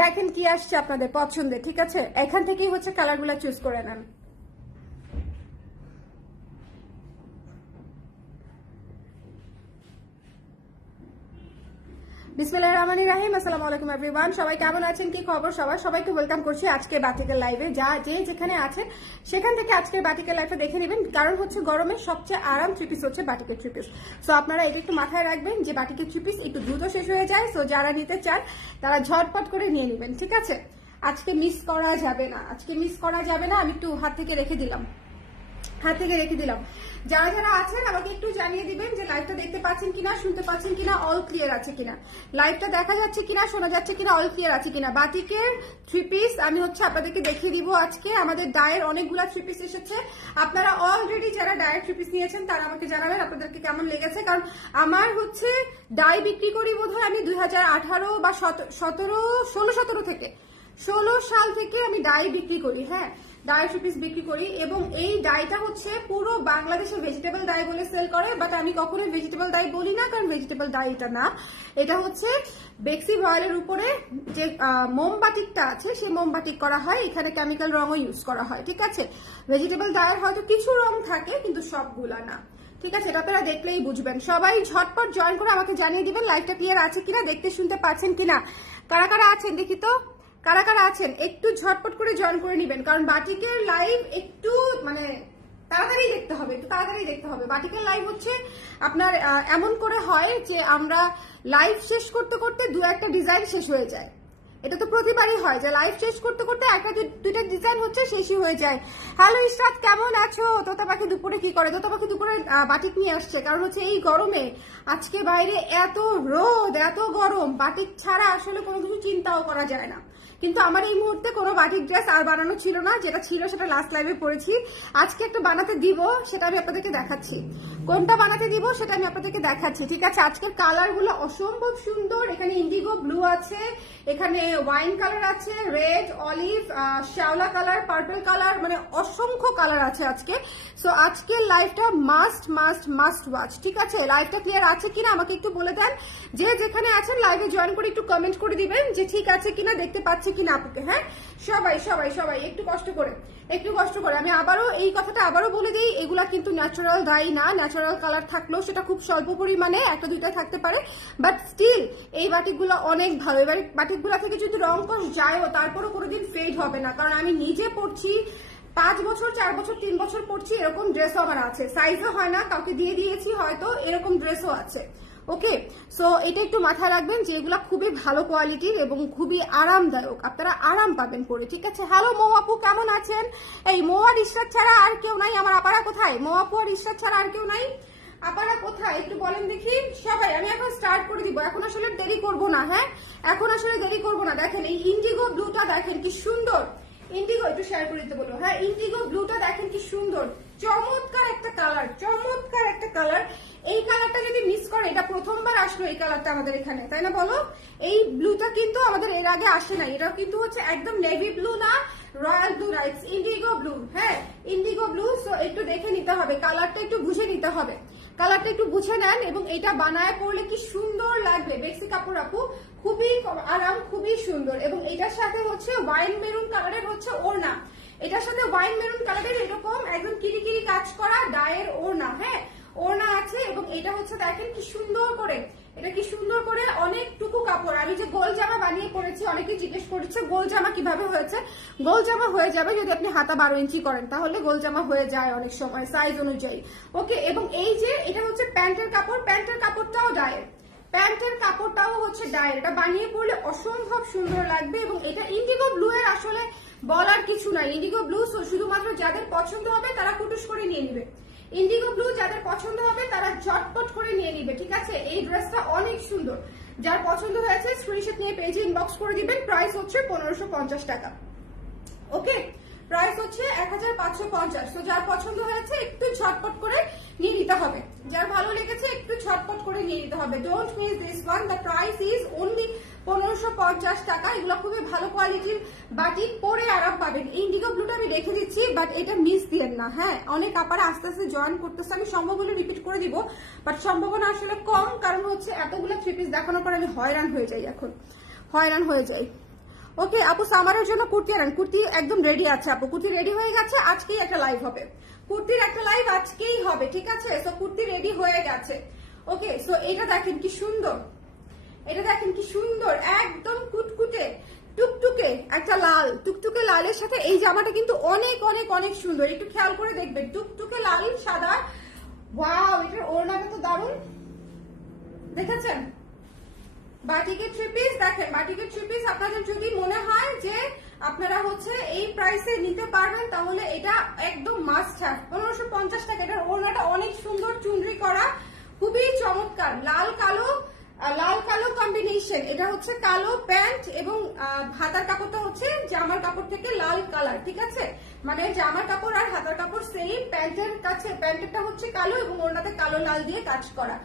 দেখেন কি আসছে আপনাদের পছন্দে, ঠিক আছে? এখান থেকেই হচ্ছে কালারগুলো চুজ করে নেন। বিসমিল্লাহির রহমানির রহিম। আসসালামু আলাইকুম এভরিওয়ান, সবাই কেমন আছেন, কি খবর সবার? সবাইকে ওয়েলকাম করছি আজকে বাটিকের লাইভে। যে যেখানে আছেন সেখান থেকে আজকের বাটিকের লাইভটা দেখে নেবেন, কারণ হচ্ছে গরমের সবচেয়ে আরাম থ্রি পিস হচ্ছে বাটিকের থ্রি পিস। সো আপনারা এটা একটু মাথায় রাখবেন যে বাটিকের থ্রি পিস একটু দ্রুত শেষ হয়ে যায়। সো যারা নিতে চান তারা ঝটপট করে নিয়ে নেবেন, ঠিক আছে? আজকে মিস করা যাবে না, আজকে মিস করা যাবে না। আমি একটু হাত থেকে রেখে দিলাম। যারা যারা আছেন আমাকে একটু জানিয়ে দিবেন যে লাইভটা দেখতে পাচ্ছেন কিনা, শুনতে পাচ্ছেন কিনা, অল ক্লিয়ার আছে কিনা, লাইভটা দেখা যাচ্ছে কিনা, শোনা যাচ্ছে কিনা, অল ক্লিয়ার আছে কিনা। বাটিকের থ্রি পিস আমি হচ্ছে আপনাদেরকে দেখিয়ে দিব আজকে। আমাদের ডায়ের অনেকগুলা থ্রি পিস এসেছে। আপনারা অলরেডি যারা ডায়ের থ্রি পিস নিয়েছেন তারা আমাকে জানাবেন আপনাদেরকে কেমন লেগেছে। কারণ আমার হচ্ছে ডাই বিক্রি করি বোধহয় আমি 2018 বা 16 থেকে 16 সাল থেকে আমি ডাই বিক্রি করি। হ্যাঁ, ডাই থ্রি পিস বিক্রি করি এবং এই ডাইটা হচ্ছে পুরো বাংলাদেশে ভেজিটেবল ডাই বলে সেল করে, বাট আমি কখনোই ভেজিটেবল ডাই বলি না, কারণ ভেজিটেবল ডাই এটা না। এটা হচ্ছে বেক্সি ভয়েলের উপরে যে মোমবাটিকটা আছে সেই মোমবাটিক করা হয়, এখানে কেমিক্যাল রঙও ইউজ করা হয়, ঠিক আছে? ভেজিটেবল ডাইয়ের হয়তো কিছু রং থাকে কিন্তু সবগুলা না, ঠিক আছে? এটা আপনারা দেখলেই বুঝবেন। সবাই ঝটপট জয়েন করে আমাকে জানিয়ে দিবেন লাইভটা ক্লিয়ার আছে কিনা, দেখতে শুনতে পাচ্ছেন কিনা। কারা কারা আছেন দেখি তো, কারা কারা আছেন একটু ঝটপট করে জয়েন করে নিবেন, কারণ বাটিকের লাইভ একটু মানে তাড়াতাড়ি দেখতে হবে, একটু তাড়াতাড়ি দেখতে হবে। বাটিকের লাইভ হচ্ছে আপনার এমন করে হয় যে আমরা লাইভ শেষ করতে করতে দু একটা ডিজাইন শেষ হয়ে যায়। এটা তো প্রতিবারই হয় যে লাইভ শেষ করতে করতে একটা দুইটা ডিজাইন হচ্ছে শেষই হয়ে যায়। হ্যালো ইশরাত, কেমন আছো? তোতা পাখি দুপুরে কি করে? তোতা পাখি দুপুরে বাটিক নিয়ে আসছে, কারণ হচ্ছে এই গরমে আজকে বাইরে এত রোদ, এত গরম, বাটিক ছাড়া আসলে কোনো কিছু চিন্তাও করা যায় না। কিন্তু আমার এই মুহূর্তে কোনো বাটিক ড্রেস আর বানানো ছিল না, যেটা ছিল সেটা লাস্ট লাইভে পড়েছি। আজকে একটা বানাতে দিব, সেটা আমি আপনাদেরকে দেখাচ্ছি। কোনটা বানাতে দিব সেটা আমি আপনাদেরকে দেখাচ্ছি, ঠিক আছে? আজকের কালার গুলো অসম্ভব সুন্দর। এখানে ইন্ডিগো ব্লু আছে, এখানে ওয়াইন কালার আছে, রেড, অলিভ, শ্যাওলা কালার, পার্পল কালার, মানে অসংখ্য কালার আছে আজকে। সো আজকের লাইভটা মাস্ট মাস্ট মাস্ট ওয়াচ, ঠিক আছে? লাইভটা ক্লিয়ার আছে কিনা আমাকে একটু বলে দেন। যে যেখানে আছেন লাইভে জয়েন করে একটু কমেন্ট করে দিবেন যে ঠিক আছে কিনা, দেখতে পাচ্ছে কিনা আপুকে। হ্যাঁ, সবাই সবাই সবাই একটু কষ্ট করে, একটু কষ্ট করে। আমি আবারও এই কথাটা আবারও বলে দিই, এগুলা কিন্তু ন্যাচারাল ডাই না। ন্যাচারাল কালার থাকলেও সেটা খুব স্বল্প পরিমাণে একটা দুইটা থাকতে পারে, বাট স্টিল এই বাটিকগুলো অনেক ভালো। এবার বাটিকগুলো থেকে যদি রং কষ যায়ও তারপরও কোনোদিন ফেড হবে না, কারণ আমি নিজে পড়ছি 5 বছর, 4 বছর, 3 বছর পড়ছি, এরকম ড্রেসও আমার আছে। সাইজও হয় না, কাউকে দিয়ে দিয়েছি হয়তো, এরকম ড্রেসও আছে। ওকে, সো এটা একটু মাথায় রাখবেন যে এগুলা খুবই ভালো কোয়ালিটির এবং খুবই আরামদায়ক, আপনারা আরাম পাবেন পরে, ঠিক আছে? হ্যালো মৌ আপু, কেমন আছেন? এই মৌ আর ইশরাত ছাড়া আর কেউ নাই? আমার আপারা কোথায়? মৌ আপু আর ইশরাত ছাড়া আর কেউ নাই? আপারা কোথায় একটু বলেন দেখি সবাই। আমি এখন স্টার্ট করে দিব, এখন আসলে দেরি করব না। হ্যাঁ, এখন আসলে দেরি করব না। দেখেন এই ইন্ডিগো ব্লুটা, দেখেন কি সুন্দর। ইন্ডিগো একটু শেয়ার করে দিতে বলো। হ্যাঁ, ইন্ডিগো ব্লুটা দেখেন কি সুন্দর, চমৎকার একটা কালার, চমৎকার একটা কালার। এই কালারটা যদি মিস করে, এটা প্রথমবার আসলো এই কালারটা আমাদের এখানে, তাই না বলো? এই ব্লুটা কিন্তু আমাদের এর আগে আসে নাই। এটা কিন্তু হচ্ছে একদম নেভি ব্লু না, রয়্যাল ব্লু না, ইটস ইন্ডিগো ব্লু। হ্যাঁ, ইন্ডিগো ব্লু। সো একটু দেখে নিতে হবে, কালারটা একটু বুঝে নিতে হবে, কালারটা একটু বুঝে নেন। এবং এটা বানায় পড়লে কি সুন্দর লাগবে, বেক্সি কাপড় আপু, খুবই আরাম, খুবই সুন্দর। এবং এটার সাথে হচ্ছে ওয়াইন মেরুন কালারের হচ্ছে ওড়না, এটার সাথে ওয়াইন মেরুন কালারের এরকম একদম কিরিকিরি কাজ করা ডায়ের ওড়না। হ্যাঁ, ওড়না আছে। এবং এটা হচ্ছে দেখেন কি সুন্দর করে, এটা কি সুন্দর করে অনেকটুকু কাপড়। আমি যে গোল জামা বানিয়ে পড়েছি, অনেকে জিজ্ঞেস করেছে গোল জামা কিভাবে হয়েছে। গোল জামা হয়ে যাবে যদি আপনি হাতা 12 ইঞ্চি করেন, তাহলে গোল জামা হয়ে যায় অনেক সময় সাইজ অনুযায়ী। ওকে, এবং এই যে এটা হচ্ছে প্যান্টের কাপড়, প্যান্টের কাপড়টাও ডায়ের, প্যান্টের কাপড়টাও হচ্ছে ডায়ের। এটা বানিয়ে পড়লে অসম্ভব সুন্দর লাগবে। এবং এটা ইন্ডিগো ব্লু এর আসলে বলার কিছু নাই। ইন্ডিগো ব্লু শুধুমাত্র যাদের পছন্দ হবে তারা কুটুস করে নিয়ে নিবে। ইন্ডিগো ব্লু যাদের পছন্দ হবে তারা ঝটপট করে নিয়ে নিবে, ঠিক আছে? এই ড্রেসটা অনেক সুন্দর। যার পছন্দ হয়েছে স্ক্রিনশট নিয়ে পেজে ইনবক্স করে দিবেন। প্রাইস হচ্ছে 1550 টাকা। ওকে, প্রাইস হচ্ছে 1550। তো যার পছন্দ হয়েছে একটু ঝটপট করে নিয়ে নিতে হবে, যার ভালো লেগেছে একটু ঝটপট করে নিয়ে নিতে হবে। Don't miss this one, the price is only 1550 টাকা। এগুলো খুবই ভালো কোয়ালিটির বাটিক, পরে আরাম পাবেন। ইন্ডিগো ব্লুটা আমি রেখে দিচ্ছি, বাট এটা মিস দিয়েন না। হ্যাঁ, অনেক আপারা আস্তে আস্তে জয়েন করতেছে, আমি সম্ভব হলে রিপিট করে দিব, বাট সম্ভাবনা আসলে কম, কারণ হচ্ছে এতগুলো থ্রি পিস দেখানোর পর আমি হয়রান হয়ে যাই, এখন হয়রান হয়ে যাই। ওকে আপু সামারের জন্য কুর্তি আনেন, কুর্তি একদম রেডি আছে আপু, কুর্তি রেডি হয়ে গেছে, আজকেই একটা লাইভ হবে, কুর্তির একটা লাইভ আজকেই হবে, ঠিক আছে? সো কুর্তি রেডি হয়ে গেছে। ওকে সো এটা দেখেন কি সুন্দর, এটা দেখেন কি সুন্দর, একদম কুটকুটে টুকটুকে একটা লাল, টুকটুকে লালের সাথে এই জামাটা কিন্তু অনেক অনেক অনেক সুন্দর, একটু খেয়াল করে দেখবেন, টুকটুকে লাল সাদা। ওয়াও, এটার ওড়নাটা তো দারুণ, দেখেছেন? বাটিকের থ্রি পিস দেখেন, বাটিকের থ্রি পিস আপনাদের যদি মনে হয় যে আপনারা হচ্ছে এই প্রাইসে নিতে পারবেন তাহলে এটা একদম মাস্ট হ্যাভ। 1550 টাকা। এটার ওড়নাটা অনেক সুন্দর, চুনরি করা, খুবই চমৎকার, লাল কালো কম্বিনেশন। এটা হচ্ছে কালো প্যান্ট এবং হাতার কাপড়টা হচ্ছে জামার কাপড় থেকে লাল কালার, ঠিক আছে? মানে জামার কাপড় আর হাতার কাপড় সেম, প্যান্টের কাছে প্যান্টেরটা হচ্ছে কালো এবং ওড়নাতে কালো লাল দিয়ে কাজ করা,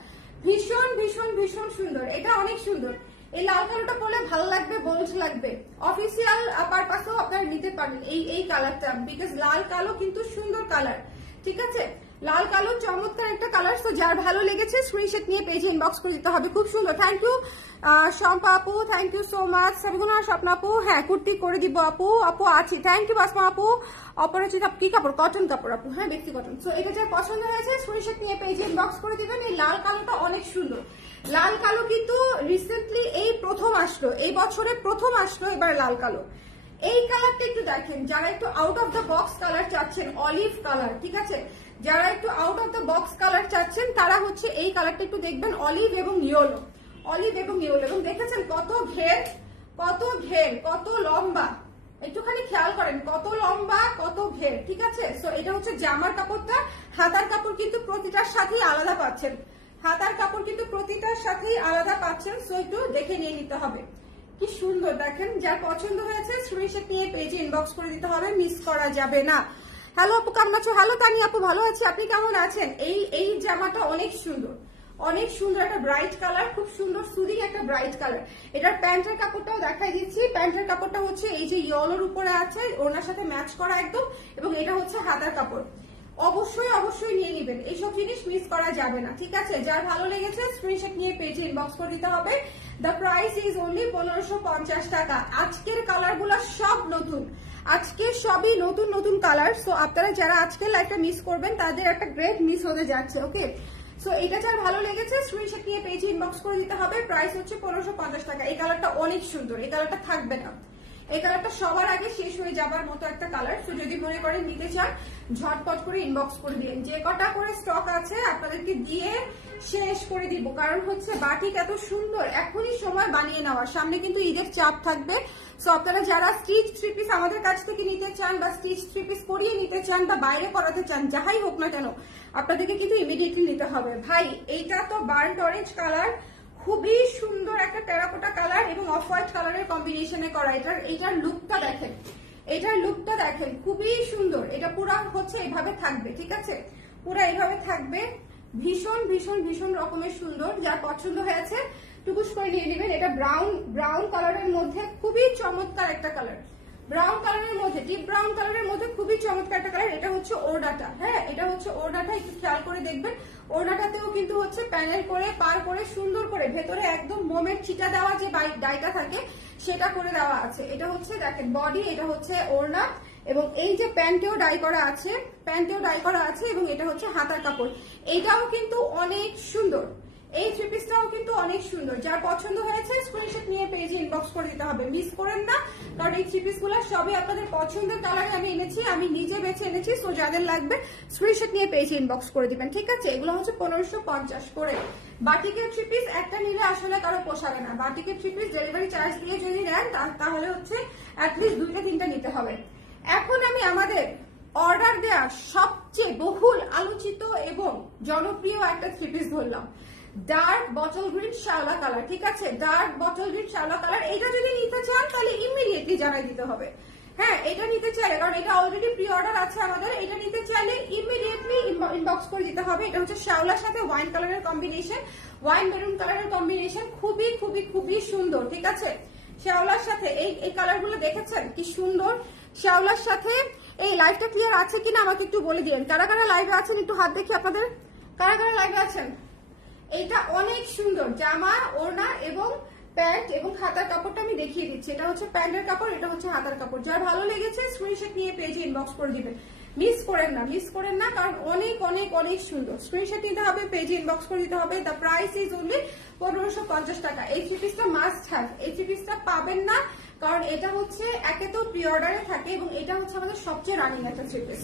ভীষণ ভীষণ ভীষণ সুন্দর, এটা অনেক সুন্দর। এই লাল কালোটা পরলে ভালো লাগবে, বোল্ড লাগবে, অফিসিয়াল পারপাসেও আপনারা নিতে পারেন এই কালারটা, বিকজ লাল কালো কিন্তু সুন্দর কালার, ঠিক আছে? লাল কালো চমৎকার একটা কালার। তো যার ভালো লেগেছে স্ক্রিনশট নিয়ে পেজে ইনবক্স করে দিতে হবে। খুব সুন্দর, থ্যাংক ইউ শম্পা আপু, থ্যাংক ইউ সো মাচ। সবিগুনা স্বপ্ন আপু, হ্যাঁ কুর্তি করে দিব আপু, আপু আছি, থ্যাংক ইউ বাসমা আপু। অপরাজিত কি কাপড়? কটন কাপড় আপু, হ্যাঁ ব্যক্তি কটন। সো এটা যার পছন্দ হয়েছে স্ক্রিনশট নিয়ে পেজে ইনবক্স করে দিবেন। এই লাল কালোটা অনেক সুন্দর, লাল কালো কিন্তু রিসেন্টলি এই প্রথম আসলো, এই বছরে প্রথম আসলো এবার লাল কালো। এই কালারটা একটু দেখেন, যারা একটু out of the box colour চাচ্ছেন, অলিভ কালার, ঠিক আছে? যারা একটু out of the box colour চাচ্ছেন তারা হচ্ছে এই কালারটা একটু দেখবেন, অলিভ এবং ইয়েলো, অলিভ এবং ইয়েলো। এবং দেখেছেন কত ঘের, কত ঘের, কত লম্বা, একটুখানি খেয়াল করেন কত লম্বা, কত ঘের, ঠিক আছে? সো এটা হচ্ছে জামার কাপড়টা, হাতার কাপড় কিন্তু প্রতিটার সাথেই আলাদা পাচ্ছেন, হাতার কাপড় কিন্তু প্রতিটার সাথেই আলাদা পাচ্ছেন। সো একটু দেখে নিয়ে নিতে হবে, কি সুন্দর দেখেন। যার পছন্দ হয়েছে স্ক্রিনশট নিয়ে পেজে ইনবক্স করে দিতে হবে, মিস করা যাবে না। হ্যালো আপু কেমন আছো? হ্যালো তানি আপু, ভালো আছি, আপনি কেমন আছেন? এই জামাটা অনেক সুন্দর, অনেক সুন্দর একটা ব্রাইট কালার, খুব সুন্দর সুদিং একটা ব্রাইট কালার। এটার প্যান্টের কাপড়টাও দেখাই দিচ্ছি, প্যান্টের কাপড়টা হচ্ছে এই যে ইয়েলোর উপরে আছে, ওনার সাথে ম্যাচ করা একদম, এবং এটা হচ্ছে হাতার কাপড়। অবশ্যই অবশ্যই নিয়ে নেবেন, এইসব জিনিস মিস করা যাবে না, ঠিক আছে? যার ভালো লেগেছে স্ক্রিনশট নিয়ে পেজে ইনবক্স করে দিতে হবে। দ্য প্রাইস ইজ অনলি 1550 টাকা। আজকের কালার গুলা সব নতুন, আজকে সবই নতুন নতুন কালার। সো আপনারা যারা আজকের লাইভটা মিস করবেন তাদের একটা গ্রেট মিস হতে যাচ্ছে, ওকে? সো এটা যার ভালো লেগেছে স্ক্রিনশট নিয়ে পেজে ইনবক্স করে দিতে হবে। প্রাইস হচ্ছে 1550 টাকা। এই কালারটা অনেক সুন্দর, এই কালারটা থাকবে না, এই কালারটা সবার আগে শেষ হয়ে যাবার মতো একটা কালার। তো যদি মনে করেন নিতে চান ঝটপট করে ইনবক্স করে দিন, যে কটা করে স্টক আছে আপনাদেরকে দিয়ে শেষ করে দিব, কারণ হচ্ছে বাটিক এত সুন্দর, এখনই সময় বানিয়ে নেওয়ার, সামনে কিন্তু ঈদের চাপ থাকবে। সো আপনারা যারা স্টিচ থ্রি পিস আমাদের কাছ থেকে নিতে চান বা স্টিচ থ্রি পিস করিয়ে নিতে চান বা বাইরে করাতে চান, যাহাই হোক না কেন আপনাদেরকে কিন্তু ইমিডিয়েটলি নিতে হবে। ভাই এইটা তো বার্ন্ট অরেঞ্জ কালার, খুবই সুন্দর একটা টেরাকোটা কালার এবং অফ হোয়াইট কালারের কম্বিনেশনে করা। এটার লুকটা দেখেন, এটার লুকটা দেখেন, খুবই সুন্দর। এটা পুরা হচ্ছে এইভাবে থাকবে, ঠিক আছে? পুরা এইভাবে থাকবে, ভীষণ ভীষণ ভীষণ রকমের সুন্দর। যার পছন্দ হয়েছে টুকুস করে নিয়ে নেবেন। এটা ব্রাউন কালারের মধ্যে খুবই চমৎকার একটা কালার, ব্রাউন কালারের মধ্যে, ডিপ ব্রাউন কালারের মধ্যে খুবই চমৎকার একটা কালার। এটা হচ্ছে ওড়নাটা, হ্যাঁ এটা হচ্ছে ওড়নাটা, একটু খেয়াল করে দেখবেন। ওড়নাটাতেও কিন্তু হচ্ছে প্যানেল করে পার করে সুন্দর করে ভেতরে একদম মোমের ছিটা দেওয়া যে ডাইটা থাকে সেটা করে দেওয়া আছে। এটা হচ্ছে দেখেন বডি, এটা হচ্ছে ওড়না, এবং এই যে প্যান্টেও ডাই করা আছে, প্যান্টেও ডাই করা আছে, এবং এটা হচ্ছে হাতার কাপড়। এইটাও কিন্তু অনেক সুন্দর, এই থ্রি পিসটাও কিন্তু অনেক সুন্দর। যার পছন্দ হয়েছে স্ক্রিনশট নিয়ে পেজে ইনবক্স করে দিতে হবে, মিস করেন না, কারণ এই থ্রি পিস গুলো সবই আপনাদের পছন্দের কালারে আমি এনেছি, আমি নিজে বেছে এনেছি। সো যাদের লাগবে স্ক্রিনশট নিয়ে পেজে ইনবক্স করে দিবেন, ঠিক আছে? এগুলো হচ্ছে 1550 করে। বাটিকের থ্রি পিস একটা নিলে আসলে কারো পোষাবে না, বাটিকের থ্রি পিস ডেলিভারি চার্জ দিয়ে যদি নেন তাহলে হচ্ছে অ্যাটলিস্ট 2টা 3টা নিতে হবে। এখন আমি আমাদের অর্ডার দেওয়া সবচেয়ে বহুল আলোচিত এবং জনপ্রিয় একটা থ্রি পিস ধরলাম, ডার্ক বটল গ্রিন শ্যাওলা কালার, ঠিক আছে? ডার্ক বটল গ্রিন শ্যাওলা কালার। এটা যদি নিতে চান তাহলে ইমিডিয়েটলি জানাই দিতে হবে, হ্যাঁ এটা নিতে চাইলে, কারণ এটা অলরেডি প্রি অর্ডার আছে আমাদের। এটা নিতে চাইলে ইমিডিয়েটলি ইনবক্স করে দিতে হবে। এটা হচ্ছে শ্যাওলার সাথে ওয়াইন কালারের কম্বিনেশন, ওয়াইন মেরুন কালারের কম্বিনেশন, খুবই খুবই খুবই সুন্দর, ঠিক আছে? শ্যাওলার সাথে এই কালার গুলো দেখেছেন কি সুন্দর, শ্যাওলার সাথে। এই লাইভটা ক্লিয়ার আছে কিনা আমাকে একটু বলে দিন, কারা কারা লাইভে আছেন একটু হাত দেখি আপনাদের, কারা কারা লাইভে আছেন। এটা অনেক সুন্দর জামা, ওড়না এবং প্যান্ট এবং হাতার কাপড়টা আমি দেখিয়ে দিচ্ছি। এটা হচ্ছে প্যান্টের কাপড়, এটা হচ্ছে হাতার কাপড়। যার ভালো লেগেছে স্ক্রিনশট নিয়ে পেজে ইনবক্স করে দিবেন। মিস করেন না, কারণ অনেক অনেক অনেক সুন্দর। স্ক্রিনশট নিতে হবে, পেজে ইনবক্স করে দিতে হবে। দ্য প্রাইস ইজ অনলি 1550 টাকা। এই থ্রি পিসটা মাস্ট হ্যাভ, এই থ্রি পিসটা পাবেন না, কারণ এটা হচ্ছে একে তো প্রি অর্ডারে থাকে এবং এটা হচ্ছে আমাদের সবচেয়ে রানিং একটা থ্রি পিস।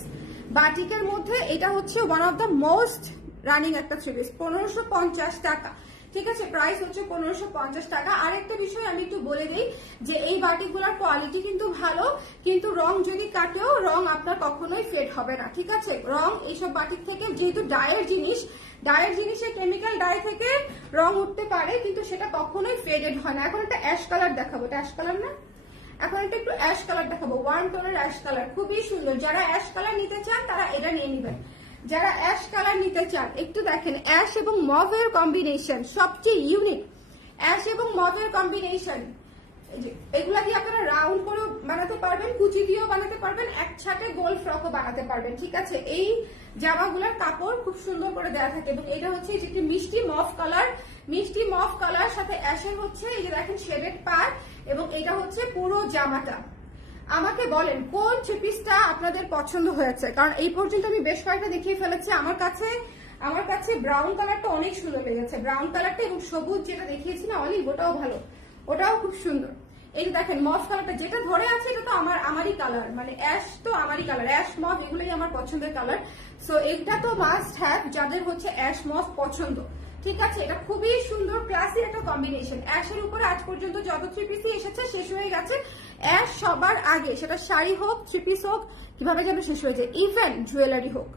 বাটিকের মধ্যে এটা হচ্ছে one of the most running একটা থ্রি পিস। 1550 টাকা, ঠিক আছে। প্রাইস হচ্ছে 1550 টাকা। আরেকটা বিষয় আমি একটু বলে দিই যে এই বাটিকগুলোর কোয়ালিটি কিন্তু ভালো, কিন্তু রং যদি কাটেও রং আপনার কখনোই ফেড হবে না, ঠিক আছে। রং এইসব বাটিক থেকে, যেহেতু ডায়ের জিনিসে কেমিক্যাল ডাই থেকে রং উঠতে পারে, কিন্তু সেটা কখনোই ফেডেড হয় না। এখন একটা অ্যাশ কালার দেখাবো, এটা অ্যাশ কালার না, এখন একটা একটু অ্যাশ কালার দেখাবো, ওয়ার্ম টোনের অ্যাশ কালার, খুবই সুন্দর। যারা অ্যাশ কালার নিতে চান তারা এটা নিয়ে নেবেন। যারা অ্যাশ কালার নিতে চান, একটু দেখেন অ্যাশ এবং মভের কম্বিনেশন সবচেয়ে ইউনিক। অ্যাশ এবং মভের কম্বিনেশন, এগুলা দিয়ে আপনারা রাউন্ড করে বানাতে পারবেন, কুচি দিয়েও বানাতে পারবেন, একসাথে গোল ফ্রকও বানাতে পারবেন, ঠিক আছে। এই জামাগুলোর কাপড় খুব সুন্দর করে দেওয়া থাকে এবং এটা হচ্ছে যেটি মিষ্টি মফ কালার সাথে অ্যাশের হচ্ছে এই যে দেখেন শেডেড পার, এবং এটা হচ্ছে পুরো জামাটা। আমাকে বলেন কোন থ্রি পিসটা আপনাদের পছন্দ হয়েছে, কারণ এই পর্যন্ত আমি বেশ কয়েকটা দেখিয়ে ফেলেছি। আমার কাছে ব্রাউন কালারটা অনেক সুন্দর লেগেছে, ব্রাউন কালারটা, এবং সবুজ যেটা দেখিয়েছি না অলিভ, ওটাও ভালো, ওটাও খুব সুন্দর। এই যে দেখেন মফ কালারটা যেটা ধরে আছে, এটা তো আমারই কালার, মানে অ্যাশ তো আমারই কালার, অ্যাশ মফ এগুলোই আমার পছন্দের কালার। সো এটা তো মাস্ট হ্যাভ যাদের হচ্ছে অ্যাশ মফ পছন্দ, ঠিক আছে। এটা খুবই সুন্দর ক্লাসি একটা কম্বিনেশন। অ্যাশের উপরে আজ পর্যন্ত যত থ্রি পিসই এসেছে শেষ হয়ে গেছে। অ্যাশ সবার আগে, সেটা শাড়ি হোক, থ্রি পিস হোক, কিভাবে যেন শেষ হয়ে যায়, ইভেন জুয়েলারি হোক,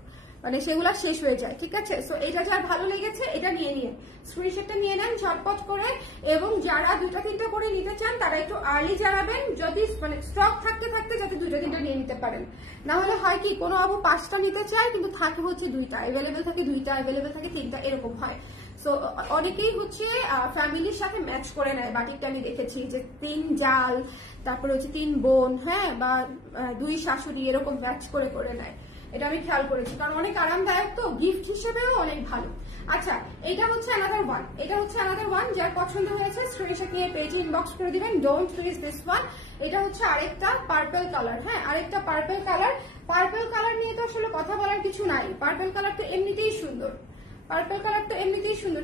মানে সেগুলা শেষ হয়ে যায়, ঠিক আছে। সো এটা যার ভালো লেগেছে এটা নিয়ে নিয়ে স্ক্রিনশটটা নিয়ে নেন ঝটপট করে, এবং যারা দুইটা তিনটা করে নিতে চান তারা একটু আর্লি জানাবেন, যদি মানে স্টক থাকতে যাতে দুইটা তিনটা নিয়ে নিতে পারেন। না হলে হয় কি, কোনো আপু 5টা নিতে চায় কিন্তু থাকে হচ্ছে 2টা, অ্যাভেলেবেল থাকে 2টা, অ্যাভেলেবেল থাকে 3টা, এরকম হয়। সো অনেকেই হচ্ছে ফ্যামিলির সাথে ম্যাচ করে নেয়। বাটিকটা আমি দেখেছি যে 3 জাল, তারপরে হচ্ছে 3 বোন, হ্যাঁ, বা 2 শাশুড়ি, এরকম ম্যাচ করে নেয়। এটা আমি খেয়াল করেছি, কারণ অনেক আরামদায়ক, তো গিফট হিসেবেও অনেক ভালো। আচ্ছা, এটা হচ্ছে অ্যানাদার ওয়ান, যার পছন্দ হয়েছে স্ক্রিনশট নিয়ে পেজে ইনবক্স করে দিবেন। Don't miss this one. এটা হচ্ছে আরেকটা পার্পল কালার, হ্যাঁ, আরেকটা পার্পল কালার নিয়ে তো আসলে কথা বলার কিছু নাই। পার্পল কালার তো এমনিতেই সুন্দর,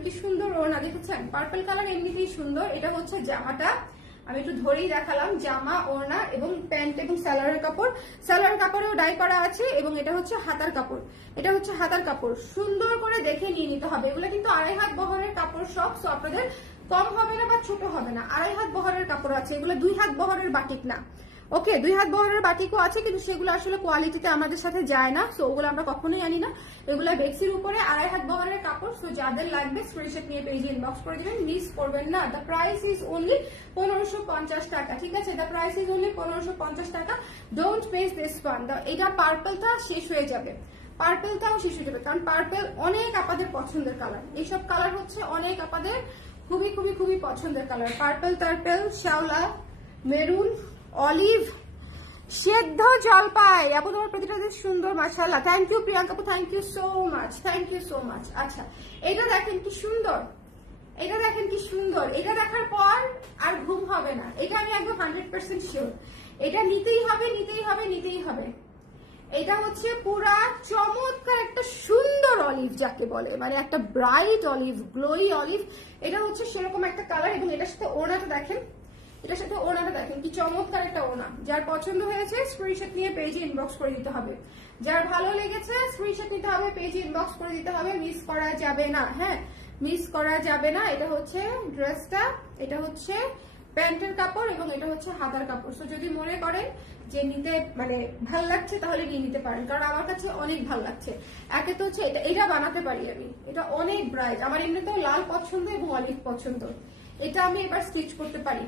কি সুন্দর ওড়না, দেখেছেন? পার্পল কালার এমনিতেই সুন্দর। এটা হচ্ছে জামাটা, আমি একটু ধরেই দেখালাম, জামা, ওড়না এবং প্যান্ট এবং সালোয়ারের কাপড়েও ডাই করা আছে, এবং এটা হচ্ছে হাতার কাপড়। সুন্দর করে দেখে নিয়ে নিতে হবে। এগুলো কিন্তু 2.5 হাত বহরের কাপড় সব, সো আপনাদের কম হবে না বা ছোট হবে না। 2.5 হাত বহরের কাপড় আছে, এগুলো 2 হাত বহরের বাটিক না, ওকে। 2 হাত বহরের বাটিকও আছে, কিন্তু সেগুলো আসলে কোয়ালিটিতে আমাদের সাথে যায় না, সো ওগুলো আমরা কখনোই আনি না। এগুলো বেক্সির উপরে 2.5 হাত বহরের কাপড়। সো যাদের লাগবে স্ক্রিনশট নিয়ে পেজে ইনবক্স করে দিবেন, মিস করবেন না। দ্য প্রাইস ইজ অনলি 1550 টাকা, ঠিক আছে। দ্য প্রাইস ইজ অনলি 1550 টাকা। Don't miss this one. এটা পার্পলটা শেষ হয়ে যাবে, কারণ পার্পল অনেক আপনাদের পছন্দের কালার। এইসব কালার হচ্ছে অনেক আপনাদের খুবই খুবই খুবই পছন্দের কালার। পার্পল, শ্যাওলা, মেরুন, অলিভ, সেদ্ধ জলপাই। আপু তোমার প্রতিটা সুন্দর, মাশাআল্লাহ। থ্যাংক ইউ প্রিয়াঙ্কা আপু, থ্যাংক ইউ সো মাচ। আচ্ছা, এটা দেখেন কি সুন্দর, এটা দেখার পর আর ঘুম হবে না, এটা আমি একদম 100% শিওর। এটা নিতেই হবে। এটা হচ্ছে পুরা চমৎকার একটা সুন্দর অলিভ, যাকে বলে মানে একটা ব্রাইট অলিভ, গ্লোই অলিভ। এটা হচ্ছে সেরকম একটা কালার, এবং এটার সাথে ওড়নাটা দেখেন, কি চমৎকার একটা ওড়না। যার পছন্দ হয়েছে স্ক্রিনশট নিয়ে পেজে ইনবক্স করে দিতে হবে। যার ভালো লেগেছে স্ক্রিনশট নিতে হবে, পেজে ইনবক্স করে দিতে হবে, মিস করা যাবে না, হ্যাঁ, মিস করা যাবে না। এটা হচ্ছে ড্রেসটা, এটা হচ্ছে প্যান্টের কাপড়, এবং এটা হচ্ছে হাতার কাপড়। সো যদি মনে করেন যে নিতে মানে ভাল লাগছে তাহলে নিয়ে নিতে পারেন, কারণ আমার কাছে অনেক ভাল লাগছে। একে তো হচ্ছে এটা বানাতে পারি আমি, এটা অনেক ব্রাইট। আমার এমনিতেও লাল পছন্দ এবং অলিভ পছন্দ, এটা আমি এবার স্টিচ করতে পারি,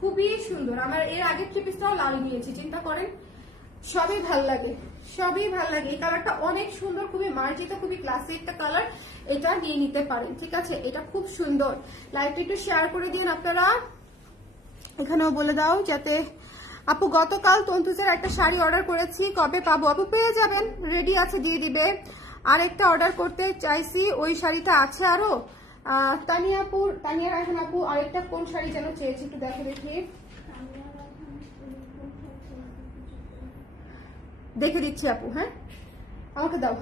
খুবই সুন্দর। আমার এর আগের থ্রি পিসটাও লাল নিয়েছি, চিন্তা করেন। সবই ভাল লাগে। এই কালারটা অনেক সুন্দর, খুবই মার্জিত, খুবই ক্লাসিক একটা কালার। এটা নিয়ে নিতে পারেন, ঠিক আছে। এটা খুব সুন্দর। লাইভটা একটু শেয়ার করে দিন আপনারা, এখানেও বলে দাও যাতে। আপু গতকাল তন্তুজের একটা শাড়ি অর্ডার করেছি, কবে পাবো? আপু পেয়ে যাবেন, রেডি আছে, দিয়ে দিবে। আরেকটা অর্ডার করতে চাইছি, ওই শাড়িটা আছে আরো, তানিয়া রায়হান আপু আরেকটা কোন শাড়ি যেন চেয়েছি, একটু দেখো দেখি, দেখে দিচ্ছি আপু। হ্যাঁ আমাকে দাও।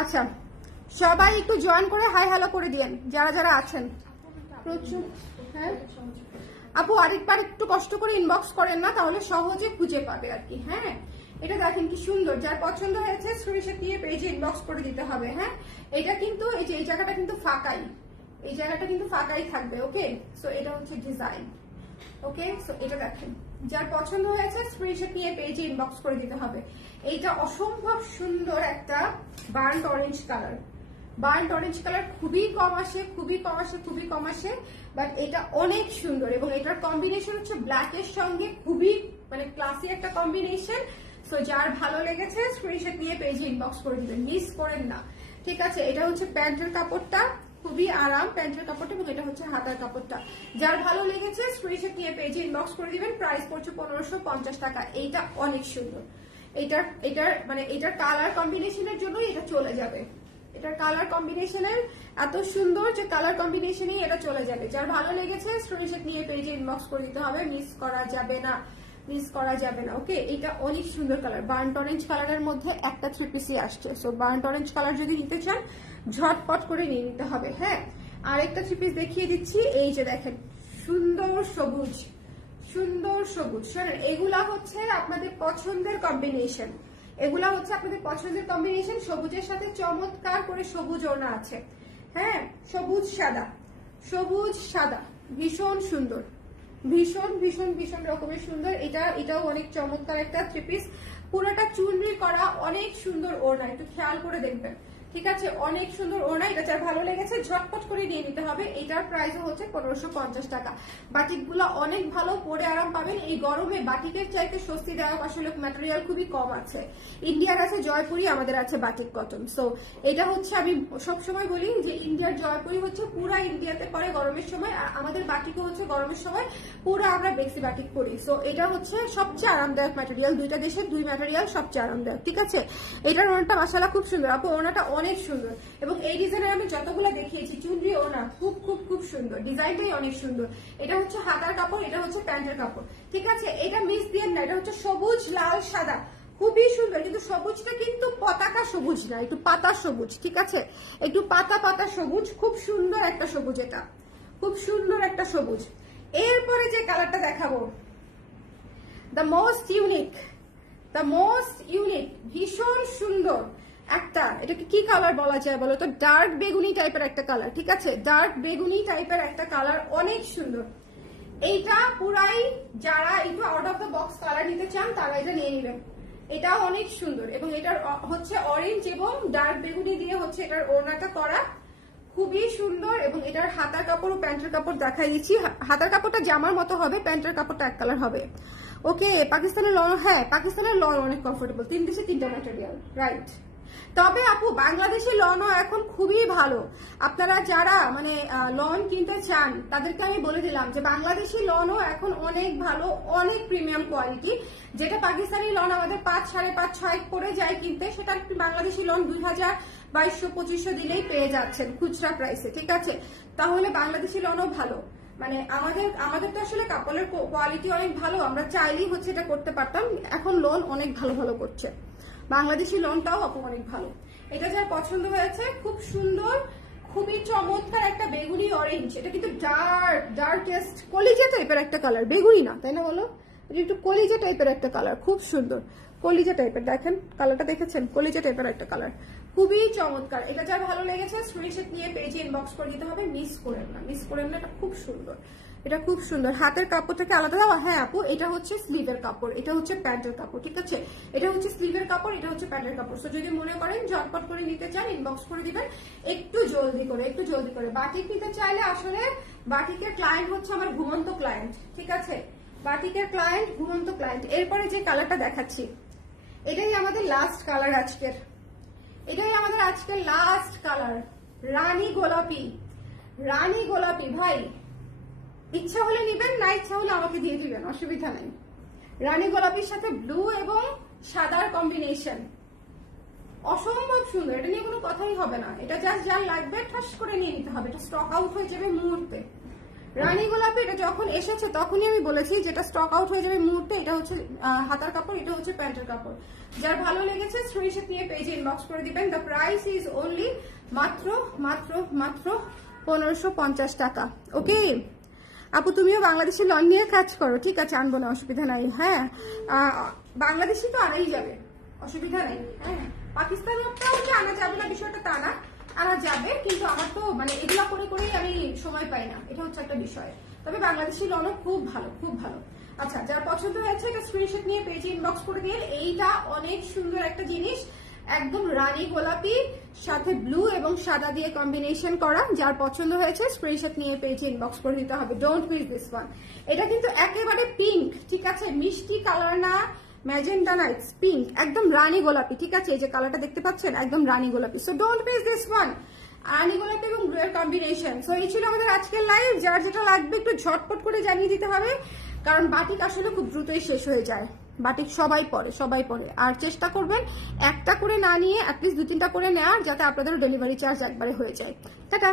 আচ্ছা সবাই একটু জয়েন করে হাই হ্যালো করে দিয়েন যারা যারা আছেন। প্রচুর। হ্যাঁ আপু আরেকবার একটু কষ্ট করে ইনবক্স করেন না, তাহলে সহজে খুঁজে পাবে আর কি। হ্যাঁ এটা দেখেন কি সুন্দর, যার পছন্দ হয়েছে স্ক্রিনশট নিয়ে পেজে ইনবক্স করে দিতে হবে। হ্যাঁ এটা কিন্তু এই যে এই জায়গাটা কিন্তু ফাঁকাই, এই জায়গাটা কিন্তু ফাঁকাই থাকবে। ওকে সো এটা হচ্ছে ডিজাইন। ওকে সো এটা দেখেন, যার পছন্দ হয়েছে স্ক্রিনশট নিয়ে পেজে ইনবক্স করে দিতে হবে। এইটা অসম্ভব সুন্দর একটা burnt orange colour, burnt orange colour খুবই কম আসে, খুবই কম আসে, খুবই কম আসে, বাট এটা অনেক সুন্দর এবং এটার কম্বিনেশন হচ্ছে ব্ল্যাকের সঙ্গে খুবই মানে ক্লাসি একটা কম্বিনেশন। সো যার ভালো লেগেছে স্ক্রিনশট নিয়ে পেজে ইনবক্স করে দিবেন, মিস করেন না। ঠিক আছে এটা হচ্ছে প্যান্টের কাপড়টা, খুবই আরাম প্যান্টের কাপড়টা, এবং এটা হচ্ছে হাতার কাপড়টা। যার ভালো লেগেছে স্ক্রিনশট নিয়ে পেজে ইনবক্স করে দিবেন। প্রাইস পড়ছে 1550 টাকা। এইটা অনেক সুন্দর, এটার কালার কম্বিনেশনের জন্য এটা চলে যাবে, এটার কালার কম্বিনেশনের এত সুন্দর যে কালার কম্বিনেশনই এটা চলে যাবে। যার ভালো লেগেছে স্ক্রিনশট নিয়ে পেজে ইনবক্স করে দিতে হবে, মিস করা যাবে না, মিস করা যাবে না। ওকে এটা অনেক সুন্দর কালার, বার্ন্ট অরেঞ্জ কালারের মধ্যে একটা 3 পিসই আসছে। সো বার্ন্ট অরেঞ্জ কালার যদি নিতে চান ঝটপট করে নিয়ে নিতে হবে। হ্যাঁ আরেকটা 3 পিস দেখিয়ে দিচ্ছি, এই যে দেখেন সুন্দর সবুজ, সুন্দর সবুজ। শোনেন এগুলা হচ্ছে আপনাদের পছন্দের কম্বিনেশন, এগুলা হচ্ছে আপনাদের পছন্দের কম্বিনেশন। সবুজের সাথে চমৎকার করে সবুজ ওড়না আছে। হ্যাঁ সবুজ সাদা, সবুজ সাদা, ভীষণ সুন্দর, ভীষণ ভীষণ ভীষণ রকমের সুন্দর। এটাও অনেক চমৎকার একটা 3 পিস, পুরোটা চুনরি করা, অনেক সুন্দর ওড়না, একটু খেয়াল করে দেখবেন। ঠিক আছে অনেক সুন্দর ওড়না, এটা যার ভালো লেগেছে ঝটপট করে নিয়ে নিতে হবে। এটার প্রাইসও হচ্ছে 1550 টাকা। বাটিকগুলো অনেক ভালো, পরে আরাম পাবেন। এই গরমে বাটিকের চাইতে স্বস্তিদায়ক আসলে ম্যাটেরিয়াল খুবই কম আছে। ইন্ডিয়ার আছে জয়পুরি, আমাদের আছে বাটিক কটন। সো এটা হচ্ছে আমি সবসময় বলি যে ইন্ডিয়ার জয়পুরি হচ্ছে পুরা ইন্ডিয়াতে পরে গরমের সময়, আর আমাদের বাটিকও হচ্ছে গরমের সময় পুরা আমরা বেক্সি বাটিক পরি। সো এটা হচ্ছে সবচেয়ে আরামদায়ক ম্যাটেরিয়াল, দুইটা দেশের দুই ম্যাটেরিয়াল সবচেয়ে আরামদায়ক। ঠিক আছে এটার ওড়নাটা মাশাআল্লাহ খুব সুন্দর আপু, ওড়নাটা অনেক সুন্দর, এবং এই ডিজাইনের আমি যতগুলো দেখিয়েছি চুনরি ওড়না খুব খুব খুব সুন্দর, ডিজাইনটাই অনেক সুন্দর। এটা হচ্ছে হাতার কাপড়, এটা হচ্ছে প্যান্টের কাপড়। ঠিক আছে এটা মিস দিয়েন না, এটা হচ্ছে সবুজ লাল সাদা, খুবই সুন্দর, কিন্তু সবুজটা কিন্তু পতাকা সবুজ না, একটু পাতা সবুজ। ঠিক আছে একটু পাতা পাতা সবুজ, খুব সুন্দর একটা সবুজ, এটা খুব সুন্দর একটা সবুজ। এরপরে যে কালারটা দেখাবো the most unique, the most unique, ভীষণ সুন্দর একটা, এটাকে কি কালার বলা যায় বলো তো? ডার্ক বেগুনি টাইপের একটা কালার। ঠিক আছে ডার্ক বেগুনি টাইপের একটা কালার, অনেক সুন্দর। এইটা পুরাই যারা একটু out of the box colour নিতে চান তারা এটা নিয়ে নেবেন। এটাও অনেক সুন্দর, এবং এটার হচ্ছে অরেঞ্জ এবং ডার্ক বেগুনি দিয়ে হচ্ছে এটার ওড়নাটা করা, খুবই সুন্দর। এবং এটার হাতার কাপড় ও প্যান্টের কাপড় দেখাই দিচ্ছি। হাতার কাপড়টা জামার মতো হবে, প্যান্টের কাপড়টা এক কালার হবে। ওকে পাকিস্তানের লন, হ্যাঁ পাকিস্তানের লন অনেক কমফোর্টেবল, 3 দেশে 3টা ম্যাটেরিয়াল, রাইট। তবে আপু বাংলাদেশি লনও এখন খুবই ভালো, আপনারা যারা মানে লন কিনতে চান তাদেরকে আমি বলে দিলাম যে বাংলাদেশি লনও এখন অনেক ভালো, অনেক প্রিমিয়াম কোয়ালিটি। যেটা পাকিস্তানি লন আমাদের 5, 5.5, 6 পড়ে যায় কিনতে, সেটা বাংলাদেশি লন 2000, 2200, 2500 দিলেই পেয়ে যাচ্ছেন খুচরা প্রাইসে। ঠিক আছে তাহলে বাংলাদেশি লনও ভালো, মানে আমাদের তো আসলে কাপড়ের কোয়ালিটি অনেক ভালো, আমরা চাইলেই হচ্ছে এটা করতে পারতাম। এখন লোন অনেক ভালো ভালো করছে, বাংলাদেশি লোনটাও আপু অনেক ভালো। এটা যার পছন্দ হয়েছে, খুব সুন্দর, খুবই চমৎকার একটা বেগুনি অরেঞ্জ। এটা কিন্তু ডার্কেস্ট কলিজা টাইপের একটা কালার, বেগুনি না তাই না বলো, এটা একটু কলিজা টাইপের একটা কালার, খুব সুন্দর কলিজা টাইপের। দেখেন কালারটা দেখেছেন, কলিজা টাইপের একটা কালার, খুবই চমৎকার। এটা যার ভালো লেগেছে স্ক্রিনশট নিয়ে পেজে ইনবক্স করে দিতে হবে, মিস করেন না, মিস করেন না। এটা খুব সুন্দর, এটা খুব সুন্দর। হাতের কাপড়টাকে আলাদা দেওয়া, হ্যাঁ আপু এটা হচ্ছে স্লিভের কাপড়, এটা হচ্ছে প্যান্টের কাপড়। ঠিক আছে এটা হচ্ছে স্লিভের কাপড়, এটা হচ্ছে প্যান্টের কাপড়। সো যদি মনে করেন ঝটপট করে নিতে চান ইনবক্স করে দিবেন, একটু জলদি করে, একটু জলদি করে। বাটিক নিতে চাইলে আসলে বাটিকের ক্লায়েন্ট হচ্ছে আমার ঘুমন্ত ক্লায়েন্ট। ঠিক আছে বাটিকের ক্লায়েন্ট, ঘুমন্ত ক্লায়েন্ট। এরপরে যে কালারটা দেখাচ্ছি এটাই আমাদের লাস্ট কালার আজকের, এটাই আমাদের আজকের লাস্ট কালার, রানী গোলাপি। রানী গোলাপি ভাই ইচ্ছা হলে নিবেন, না ইচ্ছা হলে আমাকে দিয়ে দিবেন, অসুবিধা নেই। রানী গোলাপির সাথে ব্লু এবং সাদার কম্বিনেশন, অসম্ভব সুন্দর, এটা নিয়ে কোনো কথাই হবে না। এটা জাস্ট যার লাগবে ঠাস করে নিয়ে নিতে হবে, এটা স্টক আউট হয়ে যাবে মুহূর্তে। রানী গোলাপি এটা যখন এসেছে তখনই আমি বলেছি যেটা স্টক আউট হয়ে যাবে মুহূর্তে। এটা হচ্ছে হাতার কাপড়, এটা হচ্ছে প্যান্টের কাপড়। যার ভালো লেগেছে স্ক্রিনশট নিয়ে পেজে ইনবক্স করে দিবেন। দ্য প্রাইস ইজ অনলি মাত্র মাত্র মাত্র 1550 টাকা। ওকে আপু, তুমিও বাংলাদেশি লন নিয়ে কাজ করো, ঠিক আছে, আনবো না, অসুবিধা নাই। হ্যাঁ, বাংলাদেশি তো আনাই যাবে, অসুবিধা নেই। হ্যাঁ, পাকিস্তানিটাও যে আনা যাবে না বিষয়টা তা না, আনা যাবে, কিন্তু আমার তো মানে এগুলা করে করেই আমি সময় পাই না, এটা হচ্ছে একটা বিষয়। তবে বাংলাদেশি লনও খুব ভালো, খুব ভালো। আচ্ছা, যার পছন্দ হয়েছে এটা স্ক্রিনশট নিয়ে পেজে ইনবক্স করে দিন। এইটা অনেক সুন্দর একটা জিনিস, একদম রানী গোলাপি সাথে ব্লু এবং সাদা দিয়ে কম্বিনেশন করা। যার পছন্দ হয়েছে স্ক্রিনশট নিয়ে পেজে ইনবক্স করে দিতে হবে, ডোন্ট মিস দিস ওয়ান। এটা কিন্তু একেবারে পিঙ্ক, ঠিক আছে, মিষ্টি কালার না, ম্যাজেন্টা না, ইটস পিঙ্ক, একদম রানী গোলাপি, ঠিক আছে। এই যে কালারটা দেখতে পাচ্ছেন, একদম রানী গোলাপি। So don't miss this one, রানী গোলাপি এবং ব্লু এর কম্বিনেশন। সো এই ছিল আমাদের আজকের লাইভ। যার যেটা লাগবে একটু ঝটপট করে জানিয়ে দিতে হবে, কারণ বাটিক আসলে খুব দ্রুতই শেষ হয়ে যায়। বাটিক সবাই পরে, আর চেষ্টা করবেন একটা করে না নিয়ে অ্যাটলিস্ট 2-3টা করে নেওয়ার, যাতে আপনাদের ডেলিভারি চার্জ একবারে হয়ে যায়। টাটা।